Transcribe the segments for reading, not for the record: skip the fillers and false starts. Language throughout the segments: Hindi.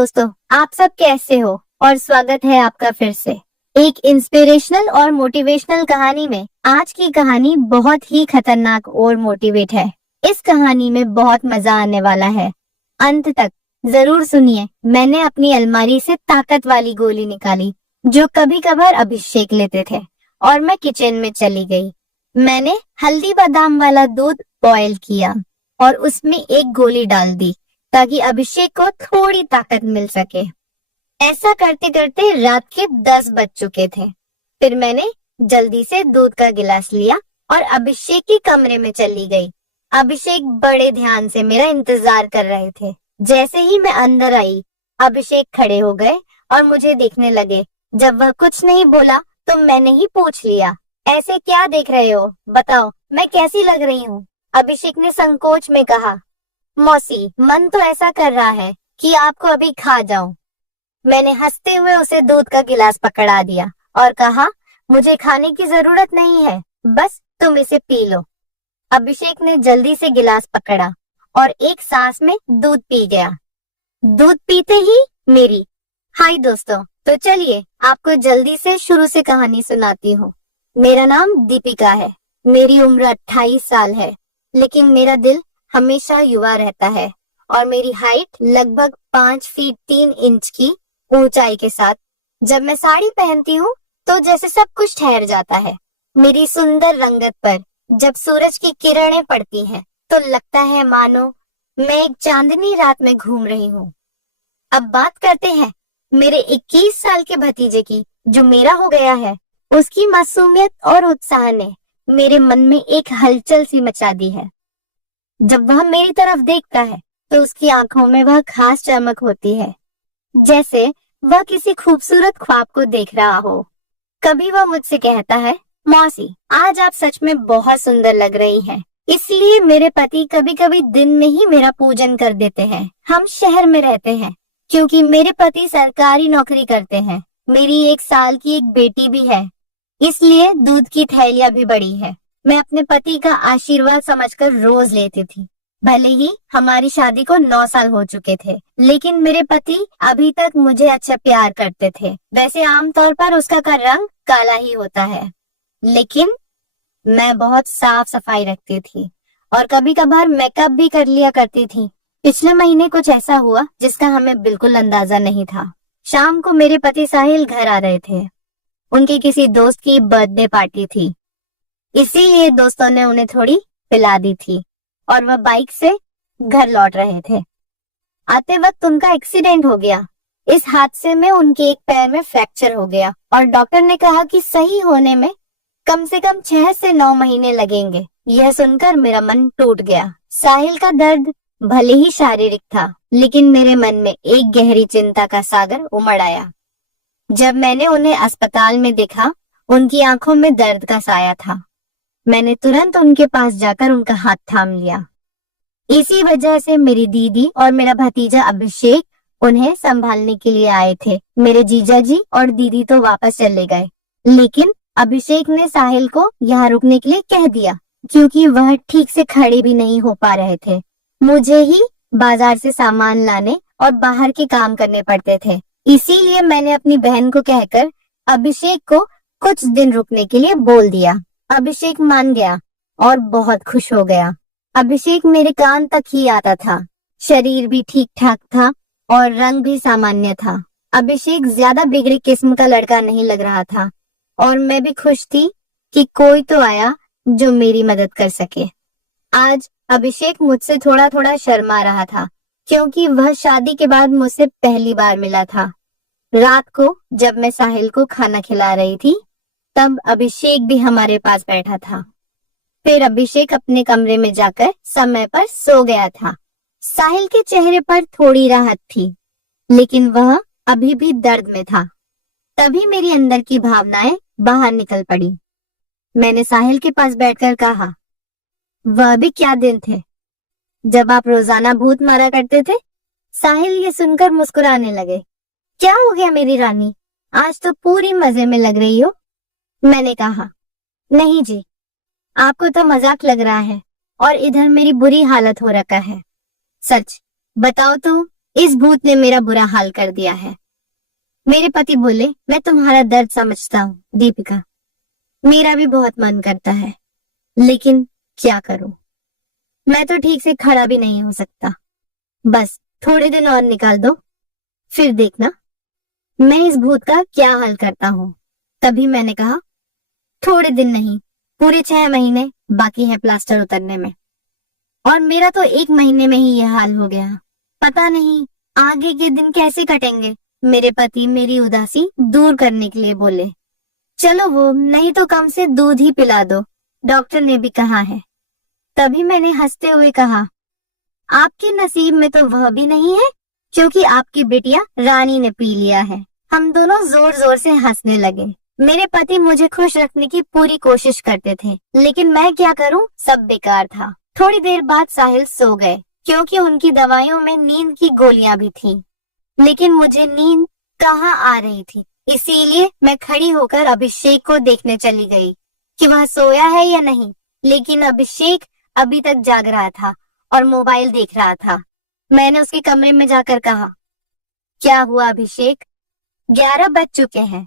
दोस्तों, आप सब कैसे हो और स्वागत है आपका फिर से एक इंस्पिरेशनल और मोटिवेशनल कहानी में। आज की कहानी बहुत ही खतरनाक और मोटिवेट है। इस कहानी में बहुत मजा आने वाला है, अंत तक जरूर सुनिए। मैंने अपनी अलमारी से ताकत वाली गोली निकाली जो कभी कभार अभिषेक लेते थे और मैं किचन में चली गई। मैंने हल्दी बादाम वाला दूध बॉयल किया और उसमें एक गोली डाल दी ताकि अभिषेक को थोड़ी ताकत मिल सके। ऐसा करते करते रात के 10 बज चुके थे। फिर मैंने जल्दी से दूध का गिलास लिया और अभिषेक के कमरे में चली गई। अभिषेक बड़े ध्यान से मेरा इंतजार कर रहे थे। जैसे ही मैं अंदर आई, अभिषेक खड़े हो गए और मुझे देखने लगे। जब वह कुछ नहीं बोला तो मैंने ही पूछ लिया, ऐसे क्या देख रहे हो, बताओ मैं कैसी लग रही हूँ। अभिषेक ने संकोच में कहा, मौसी, मन तो ऐसा कर रहा है कि आपको अभी खा जाऊं। मैंने हंसते हुए उसे दूध का गिलास पकड़ा दिया और कहा, मुझे खाने की जरूरत नहीं है, बस तुम इसे पी लो। अभिषेक ने जल्दी से गिलास पकड़ा और एक सांस में दूध पी गया। दूध पीते ही मेरी हाय दोस्तों, तो चलिए आपको जल्दी से शुरू से कहानी सुनाती हूँ। मेरा नाम दीपिका है। मेरी उम्र 28 साल है, लेकिन मेरा दिल हमेशा युवा रहता है और मेरी हाइट लगभग 5 फीट 3 इंच की ऊंचाई के साथ। जब मैं साड़ी पहनती हूँ तो जैसे सब कुछ ठहर जाता है। मेरी सुंदर रंगत पर जब सूरज की किरणें पड़ती हैं तो लगता है मानो मैं एक चांदनी रात में घूम रही हूँ। अब बात करते हैं मेरे 21 साल के भतीजे की, जो मेरा हो गया है। उसकी मासूमियत और उत्साह ने मेरे मन में एक हलचल सी मचा दी है। जब वह मेरी तरफ देखता है तो उसकी आंखों में वह खास चमक होती है, जैसे वह किसी खूबसूरत ख्वाब को देख रहा हो। कभी वह मुझसे कहता है, मौसी, आज आप सच में बहुत सुंदर लग रही हैं। इसलिए मेरे पति कभी कभी दिन में ही मेरा पूजन कर देते हैं। हम शहर में रहते हैं क्योंकि मेरे पति सरकारी नौकरी करते हैं। मेरी 1 साल की एक बेटी भी है, इसलिए दूध की थैलियां भी बड़ी है। मैं अपने पति का आशीर्वाद समझकर रोज लेती थी। भले ही हमारी शादी को 9 साल हो चुके थे, लेकिन मेरे पति अभी तक मुझे अच्छा प्यार करते थे। वैसे आमतौर पर उसका रंग काला ही होता है, लेकिन मैं बहुत साफ सफाई रखती थी और कभी कभार मेकअप भी कर लिया करती थी। पिछले महीने कुछ ऐसा हुआ जिसका हमें बिल्कुल अंदाजा नहीं था। शाम को मेरे पति साहिल घर आ रहे थे। उनके किसी दोस्त की बर्थडे पार्टी थी, इसीलिए दोस्तों ने उन्हें थोड़ी पिला दी थी और वह बाइक से घर लौट रहे थे। आते वक्त उनका एक्सीडेंट हो गया। इस हादसे में उनके एक पैर में फ्रैक्चर हो गया और डॉक्टर ने कहा कि सही होने में कम से कम 6 से 9 महीने लगेंगे। यह सुनकर मेरा मन टूट गया। साहिल का दर्द भले ही शारीरिक था, लेकिन मेरे मन में एक गहरी चिंता का सागर उमड़ आया। जब मैंने उन्हें अस्पताल में देखा, उनकी आंखों में दर्द का साया था। मैंने तुरंत उनके पास जाकर उनका हाथ थाम लिया। इसी वजह से मेरी दीदी और मेरा भतीजा अभिषेक उन्हें संभालने के लिए आए थे। मेरे जीजा जी और दीदी तो वापस चले गए, लेकिन अभिषेक ने साहिल को यहाँ रुकने के लिए कह दिया क्योंकि वह ठीक से खड़े भी नहीं हो पा रहे थे। मुझे ही बाजार से सामान लाने और बाहर के काम करने पड़ते थे, इसीलिए मैंने अपनी बहन को कहकर अभिषेक को कुछ दिन रुकने के लिए बोल दिया। अभिषेक मान गया और बहुत खुश हो गया। अभिषेक मेरे कान तक ही आता था, शरीर भी ठीक ठाक था और रंग भी सामान्य था। अभिषेक ज्यादा बिगड़ी किस्म का लड़का नहीं लग रहा था और मैं भी खुश थी कि कोई तो आया जो मेरी मदद कर सके। आज अभिषेक मुझसे थोड़ा थोड़ा शर्मा रहा था क्योंकि वह शादी के बाद मुझसे पहली बार मिला था। रात को जब मैं साहिल को खाना खिला रही थी, तब अभिषेक भी हमारे पास बैठा था। फिर अभिषेक अपने कमरे में जाकर समय पर सो गया था। साहिल के चेहरे पर थोड़ी राहत थी, लेकिन वह अभी भी दर्द में था। तभी मेरी अंदर की भावनाएं बाहर निकल पड़ी। मैंने साहिल के पास बैठकर कहा, वह भी क्या दिन थे जब आप रोजाना भूत मारा करते थे। साहिल ये सुनकर मुस्कुराने लगे। क्या हो गया मेरी रानी, आज तो पूरी मजे में लग रही हो। मैंने कहा, नहीं जी, आपको तो मजाक लग रहा है और इधर मेरी बुरी हालत हो रखा है। सच बताओ तो इस भूत ने मेरा बुरा हाल कर दिया है। मेरे पति बोले, मैं तुम्हारा दर्द समझता हूँ दीपिका, मेरा भी बहुत मन करता है, लेकिन क्या करूं, मैं तो ठीक से खड़ा भी नहीं हो सकता। बस थोड़े दिन और निकाल दो, फिर देखना मैं इस भूत का क्या हल करता हूँ। तभी मैंने कहा, थोड़े दिन नहीं, पूरे 6 महीने बाकी है प्लास्टर उतरने में, और मेरा तो 1 महीने में ही यह हाल हो गया। पता नहीं आगे के दिन कैसे कटेंगे। मेरे पति मेरी उदासी दूर करने के लिए बोले, चलो वो नहीं तो कम से दूध ही पिला दो, डॉक्टर ने भी कहा है। तभी मैंने हंसते हुए कहा, आपके नसीब में तो वह भी नहीं है, क्योंकि आपकी बिटिया रानी ने पी लिया है। हम दोनों जोर जोर से हंसने लगे। मेरे पति मुझे खुश रखने की पूरी कोशिश करते थे, लेकिन मैं क्या करूं, सब बेकार था। थोड़ी देर बाद साहिल सो गए, क्योंकि उनकी दवाइयों में नींद की गोलियां भी थीं। लेकिन मुझे नींद कहाँ आ रही थी, इसीलिए मैं खड़ी होकर अभिषेक को देखने चली गई कि वह सोया है या नहीं। लेकिन अभिषेक अभी तक जाग रहा था और मोबाइल देख रहा था। मैंने उसके कमरे में जाकर कहा, क्या हुआ अभिषेक, 11 बज चुके हैं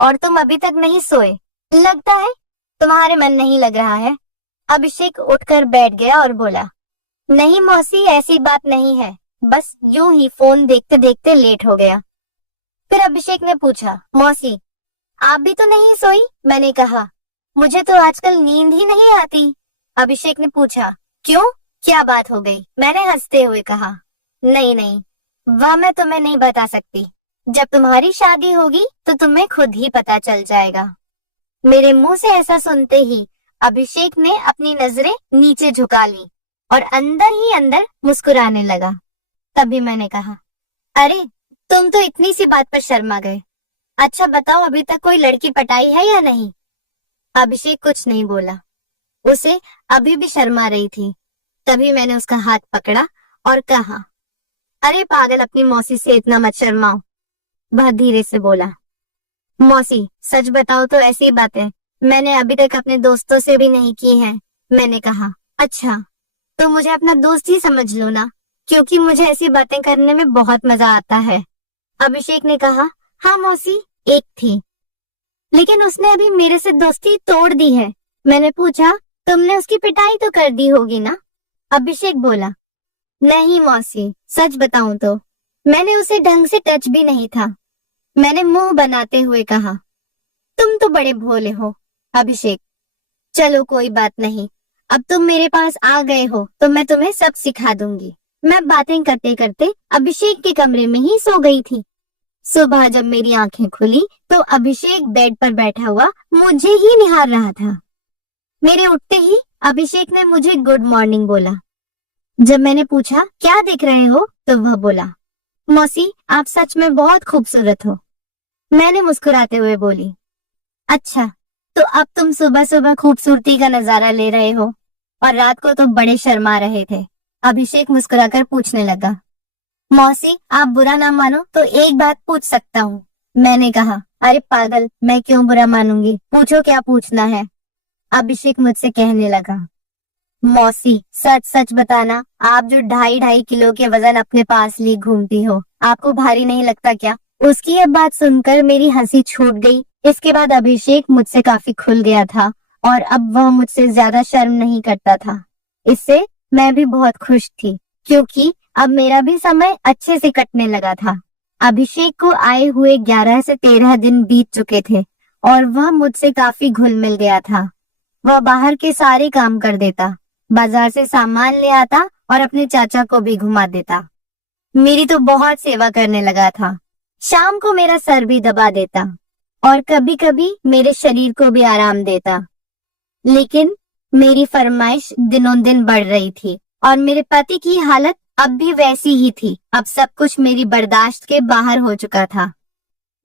और तुम अभी तक नहीं सोए, लगता है तुम्हारे मन नहीं लग रहा है। अभिषेक उठकर बैठ गया और बोला, नहीं मौसी, ऐसी बात नहीं है, बस यूं ही फोन देखते देखते लेट हो गया। फिर अभिषेक ने पूछा, मौसी आप भी तो नहीं सोई? मैंने कहा, मुझे तो आजकल नींद ही नहीं आती। अभिषेक ने पूछा, क्यों, क्या बात हो गई? मैंने हंसते हुए कहा, नहीं नहीं, वह मैं तुम्हें नहीं बता सकती, जब तुम्हारी शादी होगी तो तुम्हें खुद ही पता चल जाएगा। मेरे मुंह से ऐसा सुनते ही अभिषेक ने अपनी नजरें नीचे झुका ली और अंदर ही अंदर मुस्कुराने लगा। तभी मैंने कहा, अरे तुम तो इतनी सी बात पर शर्मा गए। अच्छा बताओ, अभी तक कोई लड़की पटाई है या नहीं? अभिषेक कुछ नहीं बोला, उसे अभी भी शर्मा रही थी। तभी मैंने उसका हाथ पकड़ा और कहा, अरे पागल, अपनी मौसी से इतना मत शर्माओ। वह धीरे से बोला, मौसी सच बताओ तो ऐसी बातें मैंने अभी तक अपने दोस्तों से भी नहीं की हैं। मैंने कहा, अच्छा तो मुझे अपना दोस्त ही समझ लो ना, क्योंकि मुझे ऐसी बातें करने में बहुत मजा आता है। अभिषेक ने कहा, हाँ मौसी, एक थी, लेकिन उसने अभी मेरे से दोस्ती तोड़ दी है। मैंने पूछा, तुमने उसकी पिटाई तो कर दी होगी ना? अभिषेक बोला, नहीं मौसी, सच बताऊं तो मैंने उसे ढंग से टच भी नहीं था। मैंने मुंह बनाते हुए कहा, तुम तो बड़े भोले हो अभिषेक। चलो कोई बात नहीं, अब तुम मेरे पास आ गए हो तो मैं तुम्हें सब सिखा दूंगी। मैं बातें करते करते अभिषेक के कमरे में ही सो गई थी। सुबह जब मेरी आंखें खुली तो अभिषेक बेड पर बैठा हुआ मुझे ही निहार रहा था। मेरे उठते ही अभिषेक ने मुझे गुड मॉर्निंग बोला। जब मैंने पूछा, क्या देख रहे हो, तो वह बोला, मौसी आप सच में बहुत खूबसूरत हो। मैंने मुस्कुराते हुए बोली, अच्छा तो अब तुम सुबह सुबह खूबसूरती का नजारा ले रहे हो और रात को तो बड़े शर्मा रहे थे। अभिषेक मुस्कुराकर पूछने लगा, मौसी आप बुरा ना मानो तो एक बात पूछ सकता हूँ? मैंने कहा, अरे पागल, मैं क्यों बुरा मानूंगी, पूछो क्या पूछना है। अभिषेक मुझसे कहने लगा, मौसी सच सच बताना, आप जो 2.5 किलो के वजन अपने पास लिए घूमती हो, आपको भारी नहीं लगता क्या? उसकी यह बात सुनकर मेरी हंसी छूट गई। इसके बाद अभिषेक मुझसे काफी खुल गया था और अब वह मुझसे ज्यादा शर्म नहीं करता था। इससे मैं भी बहुत खुश थी, क्योंकि अब मेरा भी समय अच्छे से कटने लगा था। अभिषेक को आए हुए 11 से 13 दिन बीत चुके थे और वह मुझसे काफी घुल मिल गया था। वह बाहर के सारे काम कर देता, बाजार से सामान ले आता और अपने चाचा को भी घुमा देता। मेरी तो बहुत सेवा करने लगा था। शाम को मेरा सर भी दबा देता और कभी कभी मेरे शरीर को भी आराम देता। लेकिन मेरी फरमाइश दिनों दिन बढ़ रही थी और मेरे पति की हालत अब भी वैसी ही थी। अब सब कुछ मेरी बर्दाश्त के बाहर हो चुका था।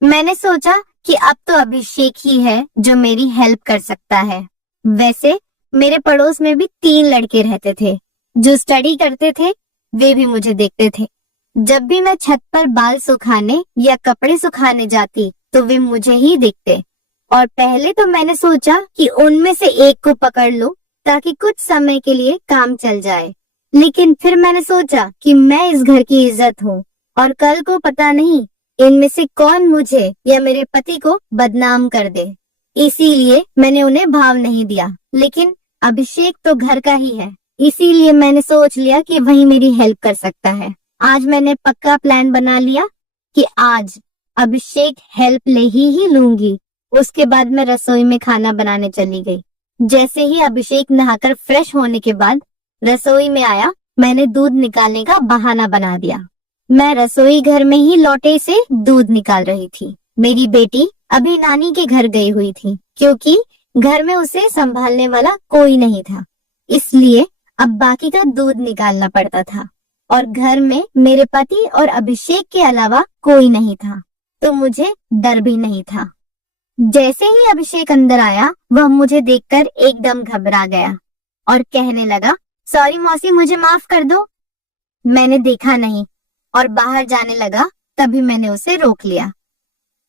मैंने सोचा कि अब तो अभिषेक ही है जो मेरी हेल्प कर सकता है। वैसे मेरे पड़ोस में भी 3 लड़के रहते थे जो स्टडी करते थे। वे भी मुझे देखते थे। जब भी मैं छत पर बाल सुखाने या कपड़े सुखाने जाती तो वे मुझे ही देखते और पहले तो मैंने सोचा कि उनमें से एक को पकड़ लूं ताकि कुछ समय के लिए काम चल जाए। लेकिन फिर मैंने सोचा कि मैं इस घर की इज्जत हूँ और कल को पता नहीं इनमें से कौन मुझे या मेरे पति को बदनाम कर दे। इसीलिए मैंने उन्हें भाव नहीं दिया। लेकिन अभिषेक तो घर का ही है, इसीलिए मैंने सोच लिया कि वही मेरी हेल्प कर सकता है। आज मैंने पक्का प्लान बना लिया कि आज अभिषेक हेल्प ले ही लूंगी। उसके बाद मैं रसोई में खाना बनाने चली गई। जैसे ही अभिषेक नहाकर फ्रेश होने के बाद रसोई में आया, मैंने दूध निकालने का बहाना बना दिया। मैं रसोई घर में ही लोटे से दूध निकाल रही थी। मेरी बेटी अभी नानी के घर गई हुई थी, क्योंकि घर में उसे संभालने वाला कोई नहीं था, इसलिए अब बाकी का दूध निकालना पड़ता था। और घर में मेरे पति और अभिषेक के अलावा कोई नहीं था, तो मुझे डर भी नहीं था। जैसे ही अभिषेक अंदर आया, वह मुझे देखकर एकदम घबरा गया और कहने लगा, सॉरी मौसी, मुझे माफ कर दो। मैंने देखा नहीं और बाहर जाने लगा। तभी मैंने उसे रोक लिया।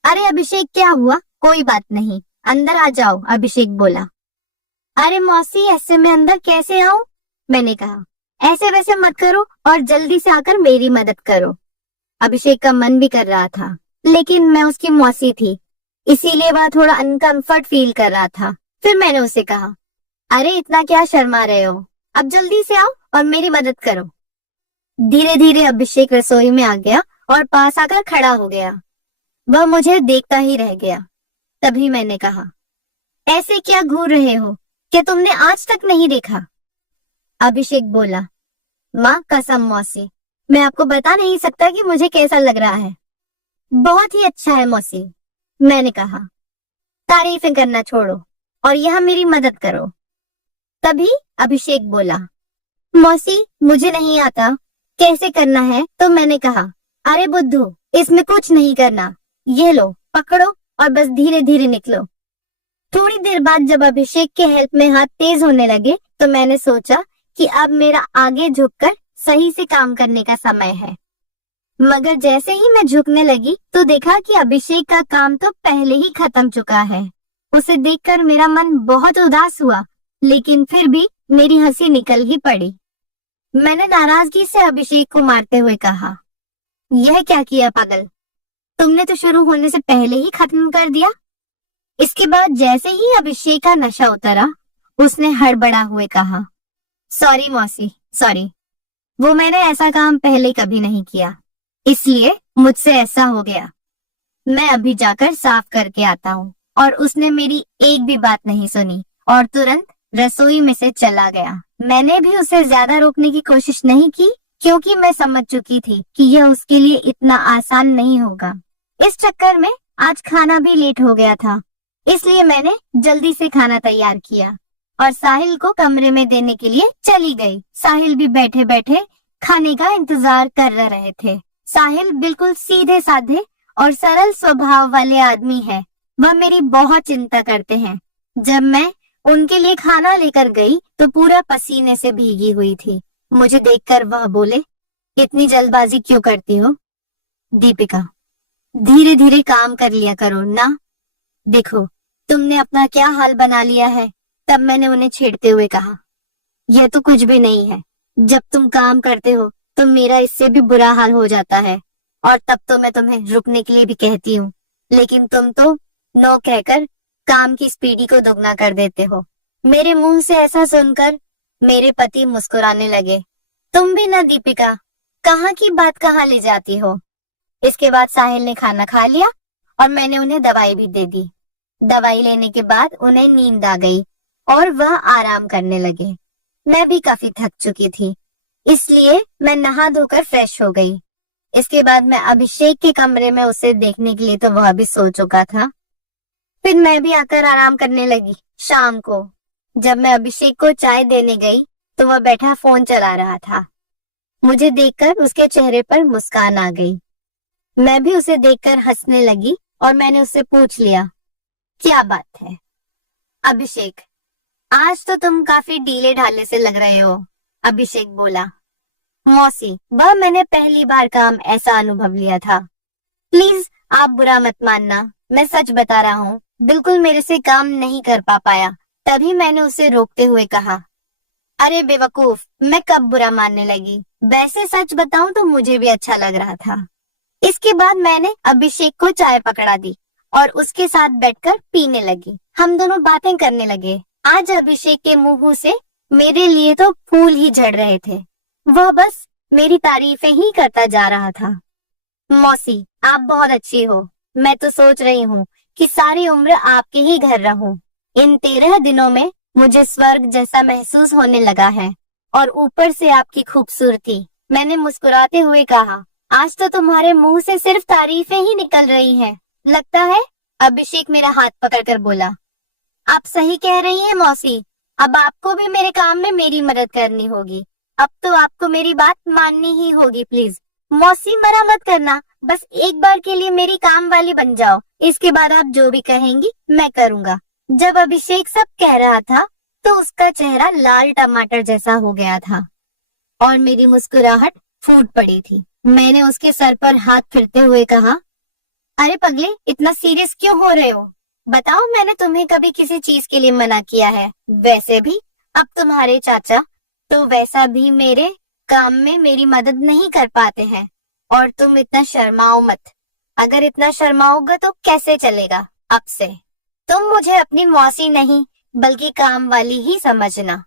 अरे अभिषेक, क्या हुआ? कोई बात नहीं, अंदर आ जाओ, अभिषेक बोला। अरे मौसी, ऐसे में अंदर कैसे आऊं? मैंने कहा। ऐसे वैसे मत करो और जल्दी से आकर मेरी मदद करो। अभिषेक का मन भी कर रहा था, लेकिन मैं उसकी मौसी थी, इसीलिए वह थोड़ा अनकंफर्ट फील कर रहा था। फिर मैंने उसे कहा, अरे इतना क्या शर्मा रहे हो, अब जल्दी से आओ और मेरी मदद करो। धीरे धीरे अभिषेक रसोई में आ गया और पास आकर खड़ा हो गया। वह मुझे देखता ही रह गया। तभी मैंने कहा, ऐसे क्या घूर रहे हो, क्या तुमने आज तक नहीं देखा? अभिषेक बोला, माँ कसम मौसी, मैं आपको बता नहीं सकता कि मुझे कैसा लग रहा है। बहुत ही अच्छा है मौसी, मैंने कहा। तारीफें करना छोड़ो और यहाँ मेरी मदद करो। तभी अभिषेक बोला, मौसी मुझे नहीं आता, कैसे करना है? तो मैंने कहा, अरे बुद्धू, इसमें कुछ नहीं करना, ये लो पकड़ो और बस धीरे धीरे निकलो। थोड़ी देर बाद जब अभिषेक के हेल्प में हाथ तेज होने लगे, तो मैंने सोचा कि अब मेरा आगे झुककर सही से काम करने का समय है। मगर जैसे ही मैं झुकने लगी तो देखा कि अभिषेक का काम तो पहले ही खत्म चुका है। उसे देखकर मेरा मन बहुत उदास हुआ, लेकिन फिर भी मेरी हंसी निकल ही पड़ी। मैंने नाराजगी से अभिषेक को मारते हुए कहा, यह क्या किया पागल, तुमने तो शुरू होने से पहले ही खत्म कर दिया। इसके बाद जैसे ही अभिषेक का नशा उतरा, उसने हड़बड़ा हुए कहा, सॉरी मौसी, सॉरी, वो मैंने ऐसा काम पहले कभी नहीं किया, इसलिए मुझसे ऐसा हो गया। मैं अभी जाकर साफ करके आता हूँ। और उसने मेरी एक भी बात नहीं सुनी और तुरंत रसोई में से चला गया। मैंने भी उसे ज्यादा रोकने की कोशिश नहीं की, क्योंकि मैं समझ चुकी थी कि यह उसके लिए इतना आसान नहीं होगा। इस चक्कर में आज खाना भी लेट हो गया था, इसलिए मैंने जल्दी से खाना तैयार किया और साहिल को कमरे में देने के लिए चली गई। साहिल भी बैठे बैठे खाने का इंतजार कर रहे थे। साहिल बिल्कुल सीधे साधे और सरल स्वभाव वाले आदमी है। वह मेरी बहुत चिंता करते हैं। जब मैं उनके लिए खाना लेकर गई तो पूरा पसीने से भीगी हुई थी। मुझे देखकर वह बोले, इतनी जल्दबाजी क्यों करती हो? दीपिका, धीरे धीरे काम कर लिया करो ना। देखो तुमने अपना क्या हाल बना लिया है। तब मैंने उन्हें छेड़ते हुए कहा, यह तो कुछ भी नहीं है। जब तुम काम करते हो तो मेरा इससे भी बुरा हाल हो जाता है, और तब तो मैं तुम्हें रुकने के लिए भी कहती हूँ, लेकिन तुम तो नो कहकर काम की स्पीडी को दोगुना कर देते हो। मेरे मुंह से ऐसा सुनकर मेरे पति मुस्कुराने लगे। तुम भी ना दीपिका, कहाँ की बात कहाँ ले जाती हो। इसके बाद साहिल ने खाना खा लिया और मैंने उन्हें दवाई भी दे दी। दवाई लेने के बाद उन्हें नींद आ गई और वह आराम करने लगे। मैं भी काफी थक चुकी थी, इसलिए मैं नहा धोकर फ्रेश हो गई। इसके बाद मैं अभिषेक के कमरे में उसे देखने के लिए तो वह भी सो चुका था। फिर मैं भी आकर आराम करने लगी। शाम को जब मैं अभिषेक को चाय देने गई तो वह बैठा फोन चला रहा था। मुझे देखकर उसके चेहरे पर मुस्कान आ गई। मैं भी उसे देखकर हंसने लगी और मैंने उससे पूछ लिया, क्या बात है? अभिषेक, आज तो तुम काफी ढीले ढाले से लग रहे हो। अभिषेक बोला, मौसी, वह मैंने पहली बार काम ऐसा अनुभव लिया था। प्लीज आप बुरा मत मानना, मैं सच बता रहा हूँ, बिल्कुल मेरे से काम नहीं कर पाया। तभी मैंने उसे रोकते हुए कहा, अरे बेवकूफ, मैं कब बुरा मानने लगी? वैसे सच बताऊं तो मुझे भी अच्छा लग रहा था। इसके बाद मैंने अभिषेक को चाय पकड़ा दी और उसके साथ बैठकर पीने लगी। हम दोनों बातें करने लगे। आज अभिषेक के मुंह से मेरे लिए तो फूल ही झड़ रहे थे। वह बस मेरी तारीफें ही करता जा रहा था। मौसी, आप बहुत अच्छी हो। मैं तो सोच रही हूँ कि सारी उम्र आपके ही घर रहूं। इन 13 दिनों में मुझे स्वर्ग जैसा महसूस होने लगा है। और ऊपर से आपकी खूबसूरती। मैंने मुस्कुराते हुए कहा, आज तो तुम्हारे मुंह से सिर्फ तारीफें ही निकल रही हैं। लगता है। अभिषेक मेरा हाथ पकड़कर बोला, आप सही कह रही हैं मौसी। अब आपको भी मेरे काम में मेरी मदद करनी होगी। अब तो आपको मेरी बात माननी ही होगी। प्लीज मौसी, मना मत करना। बस एक बार के लिए मेरी काम वाली बन जाओ। इसके बाद आप जो भी कहेंगी मैं करूँगा। जब अभिषेक सब कह रहा था तो उसका चेहरा लाल टमाटर जैसा हो गया था और मेरी मुस्कुराहट फूट पड़ी थी। मैंने उसके सर पर हाथ फिरते हुए कहा, अरे पगले, इतना सीरियस क्यों हो रहे हो? बताओ, मैंने तुम्हें कभी किसी चीज के लिए मना किया है? वैसे भी अब तुम्हारे चाचा तो वैसा भी मेरे काम में मेरी मदद नहीं कर पाते हैं। और तुम इतना शर्माओ मत। अगर इतना शर्माओगे तो कैसे चलेगा? अब से तुम मुझे अपनी मौसी नहीं बल्कि काम वाली ही समझना।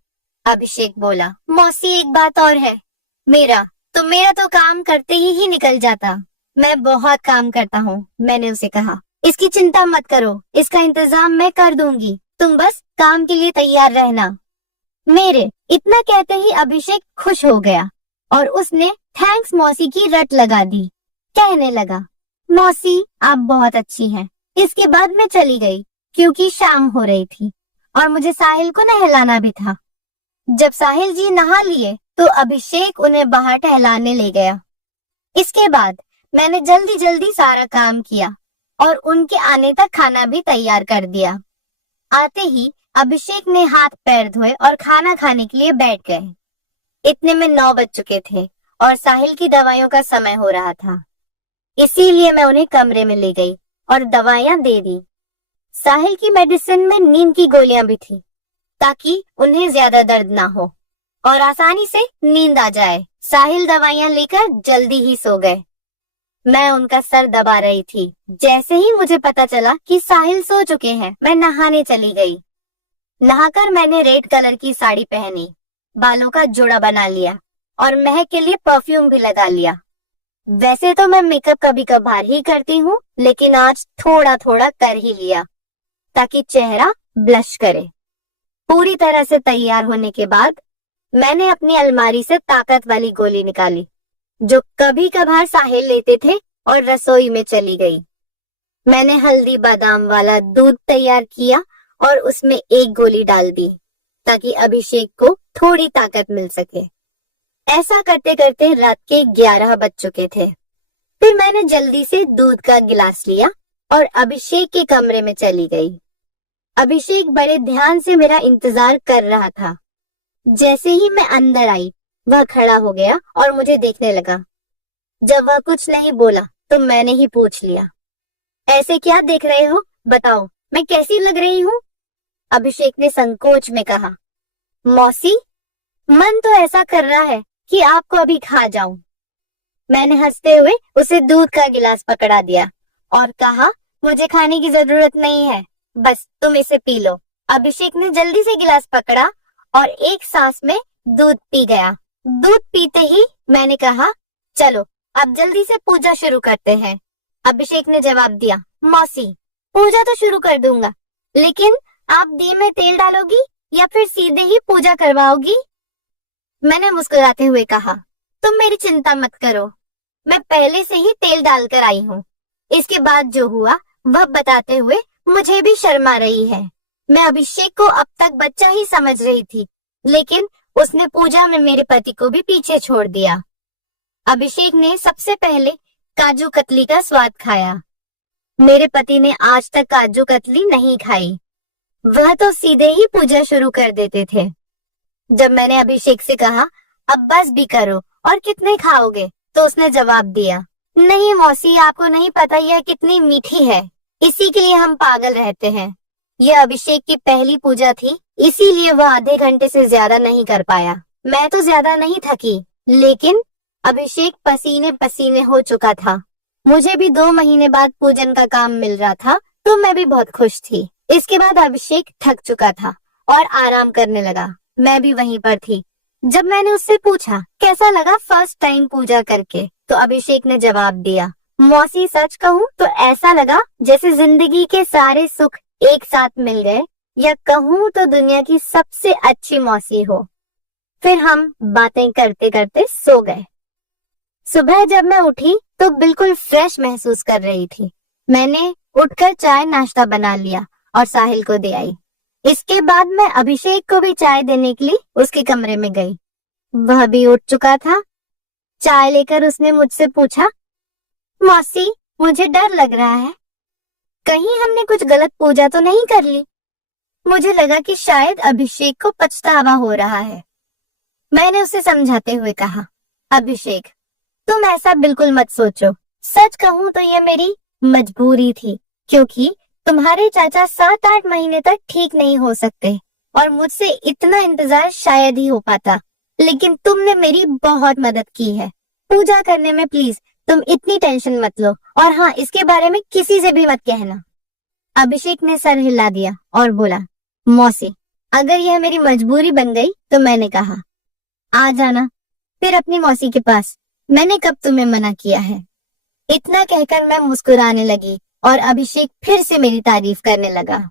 अभिषेक बोला, मौसी एक बात और है। मेरा तो काम करते ही निकल जाता। मैं बहुत काम करता हूँ, मैंने उसे कहा। इसकी चिंता मत करो, इसका इंतजाम मैं कर दूंगी। तुम बस काम के लिए तैयार रहना। मेरे इतना कहते ही अभिषेक खुश हो गया और उसने थैंक्स मौसी की रट लगा दी। कहने लगा, मौसी आप बहुत अच्छी हैं। इसके बाद मैं चली गई क्योंकि शाम हो रही थी और मुझे साहिल को नहलाना भी था। जब साहिल जी नहा लिए तो अभिषेक उन्हें बाहर टहलाने ले गया। इसके बाद मैंने जल्दी जल्दी सारा काम किया और उनके आने तक खाना भी तैयार कर दिया। आते ही अभिषेक ने हाथ पैर धोए और खाना खाने के लिए बैठ गए। इतने में 9 बज चुके थे और साहिल की दवाइयों का समय हो रहा था। इसीलिए मैं उन्हें कमरे में ले गई और दवाइयां दे दी। साहिल की मेडिसिन में नींद की गोलियां भी थी ताकि उन्हें ज्यादा दर्द ना हो और आसानी से नींद आ जाए। साहिल दवाइयां लेकर जल्दी ही सो गए। मैं उनका सर दबा रही थी। जैसे ही मुझे पता चला कि साहिल सो चुके हैं, मैं नहाने चली गई। नहाकर मैंने रेड कलर की साड़ी पहनी, बालों का जोड़ा बना लिया और महक के लिए परफ्यूम भी लगा लिया। वैसे तो मैं मेकअप कभी कभार ही करती हूँ, लेकिन आज थोड़ा थोड़ा कर ही लिया ताकि चेहरा ब्लश करे। पूरी तरह से तैयार होने के बाद मैंने अपनी अलमारी से ताकत वाली गोली निकाली जो कभी कभार साहिल लेते थे और रसोई में चली गई। मैंने हल्दी बादाम वाला दूध तैयार किया और उसमें एक गोली डाल दी ताकि अभिषेक को थोड़ी ताकत मिल सके। ऐसा करते करते रात के 11 बज चुके थे। फिर मैंने जल्दी से दूध का गिलास लिया और अभिषेक के कमरे में चली गई। अभिषेक बड़े ध्यान से मेरा इंतजार कर रहा था। जैसे ही मैं अंदर आई, वह खड़ा हो गया और मुझे देखने लगा। जब वह कुछ नहीं बोला तो मैंने ही पूछ लिया, ऐसे क्या देख रहे हो? बताओ, मैं कैसी लग रही हूँ? अभिषेक ने संकोच में कहा, मौसी, मन तो ऐसा कर रहा है कि आपको अभी खा जाऊं। मैंने हंसते हुए उसे दूध का गिलास पकड़ा दिया और कहा, मुझे खाने की जरूरत नहीं है, बस तुम इसे पी लो। अभिषेक ने जल्दी से गिलास पकड़ा और एक सांस में दूध पी गया। दूध पीते ही मैंने कहा, चलो अब जल्दी से पूजा शुरू करते हैं। अभिषेक ने जवाब दिया, मौसी, पूजा तो शुरू कर दूंगा, लेकिन आप दी में तेल डालोगी या फिर सीधे ही पूजा करवाओगी? मैंने मुस्कुराते हुए कहा, तुम मेरी चिंता मत करो, मैं पहले से ही तेल डालकर आई हूँ। इसके बाद जो हुआ वह बताते हुए मुझे भी शर्म आ रही है। मैं अभिषेक को अब तक बच्चा ही समझ रही थी, लेकिन उसने पूजा में मेरे पति को भी पीछे छोड़ दिया। अभिषेक ने सबसे पहले काजू कतली का स्वाद खाया। मेरे पति ने आज तक काजू कतली नहीं खाई, वह तो सीधे ही पूजा शुरू कर देते थे। जब मैंने अभिषेक से कहा, अब बस भी करो और कितने खाओगे, तो उसने जवाब दिया, नहीं मौसी, आपको नहीं पता यह कितनी मीठी है, इसी के लिए हम पागल रहते हैं। यह अभिषेक की पहली पूजा थी, इसीलिए वह आधे घंटे से ज्यादा नहीं कर पाया। मैं तो ज्यादा नहीं थकी, लेकिन अभिषेक पसीने पसीने हो चुका था। मुझे भी 2 महीने बाद पूजन का काम मिल रहा था, तो मैं भी बहुत खुश थी। इसके बाद अभिषेक थक चुका था और आराम करने लगा। मैं भी वहीं पर थी। जब मैंने उससे पूछा कैसा लगा फर्स्ट टाइम पूजा करके, तो अभिषेक ने जवाब दिया, मौसी सच कहूँ तो ऐसा लगा जैसे जिंदगी के सारे सुख एक साथ मिल गए, या कहूँ तो दुनिया की सबसे अच्छी मौसी हो। फिर हम बातें करते करते सो गए। सुबह जब मैं उठी तो बिल्कुल फ्रेश महसूस कर रही थी। मैंने उठकर चाय नाश्ता बना लिया और साहिल को दे आई। इसके बाद मैं अभिषेक को भी चाय देने के लिए उसके कमरे में गई। वह भी उठ चुका था। चाय लेकर उसने मुझसे पूछा, मौसी मुझे डर लग रहा है, कहीं हमने कुछ गलत पूजा तो नहीं कर ली। मुझे लगा कि शायद अभिषेक को पछतावा हो रहा है। मैंने उसे समझाते हुए कहा, अभिषेक तुम ऐसा बिल्कुल मत सोचो। सच कहूँ तो यह मेरी मजबूरी थी, क्योंकि तुम्हारे चाचा 7-8 महीने तक ठीक नहीं हो सकते और मुझसे इतना इंतजार शायद ही हो पाता। लेकिन तुमने मेरी बहुत मदद की है। पूजा करने में प्लीज तुम इतनी टेंशन मत लो, और हाँ, इसके बारे में किसी से भी मत कहना। अभिषेक ने सर हिला दिया और बोला, मौसी अगर यह मेरी मजबूरी बन गई तो मैंने कहा आ जाना फिर अपनी मौसी के पास, मैंने कब तुम्हें मना किया है। इतना कहकर मैं मुस्कुराने लगी और अभिषेक फिर से मेरी तारीफ करने लगा।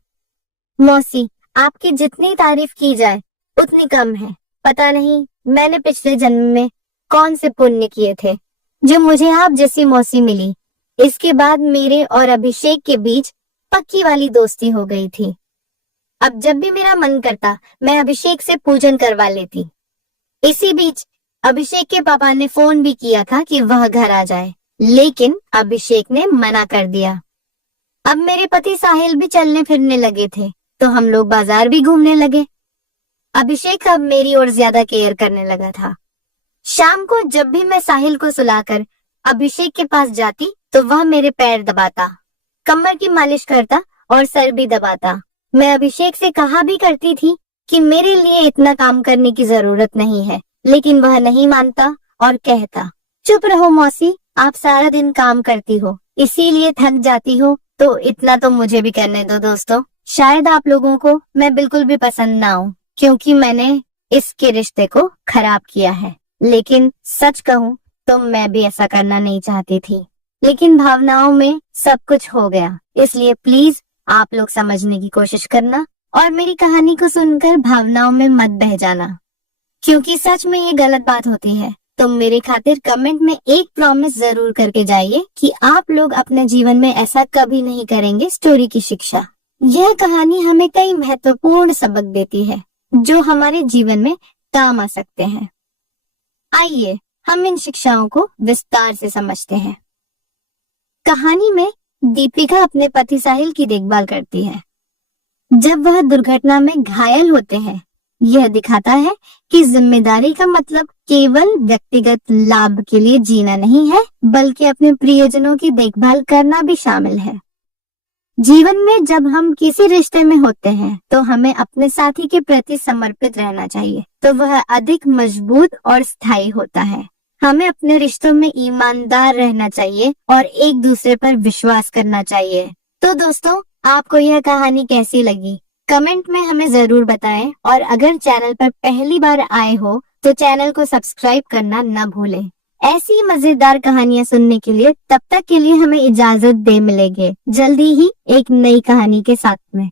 मौसी आपकी जितनी तारीफ की जाए उतनी कम है। पता नहीं मैंने पिछले जन्म में कौन से पुण्य किए थे जो मुझे आप जैसी मौसी मिली। इसके बाद मेरे और अभिषेक के बीच पक्की वाली दोस्ती हो गई थी। अब जब भी मेरा मन करता मैं अभिषेक से पूजन करवा लेती। इसी बीच अभिषेक के पापा ने फोन भी किया था कि वह घर आ जाए, लेकिन अभिषेक ने मना कर दिया। अब मेरे पति साहिल भी चलने फिरने लगे थे, तो हम लोग बाजार भी घूमने लगे। अभिषेक अब मेरी और ज्यादा केयर करने लगा था। शाम को जब भी मैं साहिल को सुलाकर अभिषेक के पास जाती तो वह मेरे पैर दबाता, कमर की मालिश करता और सर भी दबाता। मैं अभिषेक से कहा भी करती थी कि मेरे लिए इतना काम करने की जरूरत नहीं है, लेकिन वह नहीं मानता और कहता, चुप रहो मौसी, आप सारा दिन काम करती हो इसीलिए थक जाती हो, तो इतना तो मुझे भी करने दो। दोस्तों शायद आप लोगों को मैं बिल्कुल भी पसंद ना आऊं, क्योंकि मैंने इसके रिश्ते को खराब किया है। लेकिन सच कहूं तो मैं भी ऐसा करना नहीं चाहती थी, लेकिन भावनाओं में सब कुछ हो गया। इसलिए प्लीज आप लोग समझने की कोशिश करना और मेरी कहानी को सुनकर भावनाओं में मत बह जाना, क्योंकि सच में ये गलत बात होती है। तो मेरे खातिर कमेंट में एक प्रॉमिस जरूर करके जाइए कि आप लोग अपने जीवन में ऐसा कभी नहीं करेंगे। स्टोरी की शिक्षा, यह कहानी हमें कई महत्वपूर्ण सबक देती है जो हमारे जीवन में काम आ सकते हैं। आइए हम इन शिक्षाओं को विस्तार से समझते हैं। कहानी में दीपिका अपने पति साहिल की देखभाल करती है जब वह दुर्घटना में घायल होते हैं। यह दिखाता है कि जिम्मेदारी का मतलब केवल व्यक्तिगत लाभ के लिए जीना नहीं है, बल्कि अपने प्रियजनों की देखभाल करना भी शामिल है। जीवन में जब हम किसी रिश्ते में होते हैं तो हमें अपने साथी के प्रति समर्पित रहना चाहिए, तो वह अधिक मजबूत और स्थायी होता है। हमें अपने रिश्तों में ईमानदार रहना चाहिए और एक दूसरे पर विश्वास करना चाहिए। तो दोस्तों आपको यह कहानी कैसी लगी कमेंट में हमें जरूर बताएं, और अगर चैनल पर पहली बार आए हो तो चैनल को सब्सक्राइब करना न भूलें। ऐसी मजेदार कहानियां सुनने के लिए तब तक के लिए हमें इजाजत दे, मिलेंगे जल्दी ही एक नई कहानी के साथ में।